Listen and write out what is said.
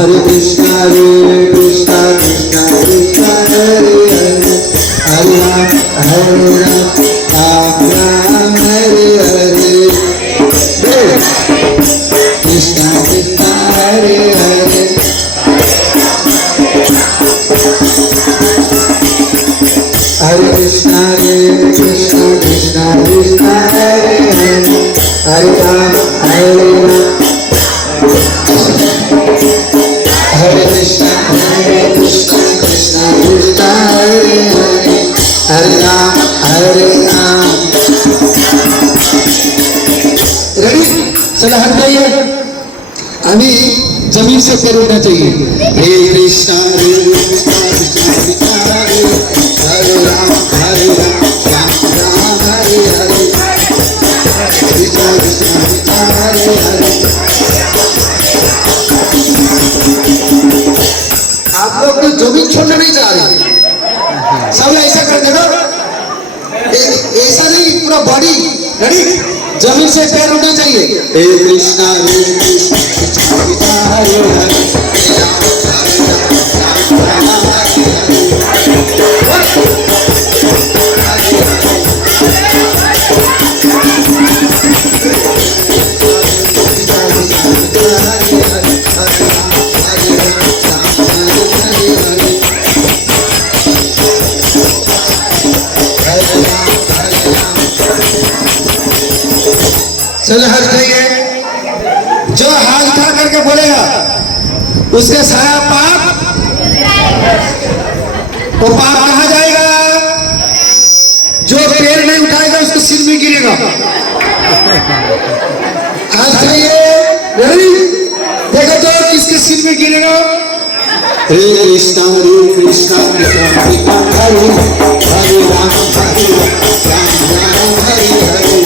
हरे कृष्णा कृष्णा कृष्णा हरे हरे, हरे राम राम राम हरे हरे, कृष्णा कृष्णा हरे हरे, हरे कृष्णा कृष्णा कृष्णा हरे हरे, हरे राम हरे कृष्णा कृष्णा कृष्णा हरे हरे, हरे Ram ready, चला हाथ जाइए, अभी जमीन से पैर उठना चाहिए। हे कृष्णा कृष्णा कृष्णा हरे राम हरे राम राम राम हरे हरे, कृष्णा कृष्णा हरे हरे। आप लोग जमीन छोड़ने नहीं जा रहे, सब ऐसा कर देखो, ऐसा नहीं, पूरा बॉडी रेडी, जमीन से पैर उठना चाहिए। हे कृष्णा कृष्णा हरे हरे, चलो हर जाइए, जो हाथ उठा करके बोलेगा उसके साया पाप, वो पाप कहाँ जाएगा? जो पैर नहीं उठाएगा उसको सिर में गिरेगा। हाथ जाइए, रेडी, देखो तो किसके सिर में गिरेगा। हरे कृष्णा कृष्णा कृष्णा हरे हरे राम राम राम हरे हरे।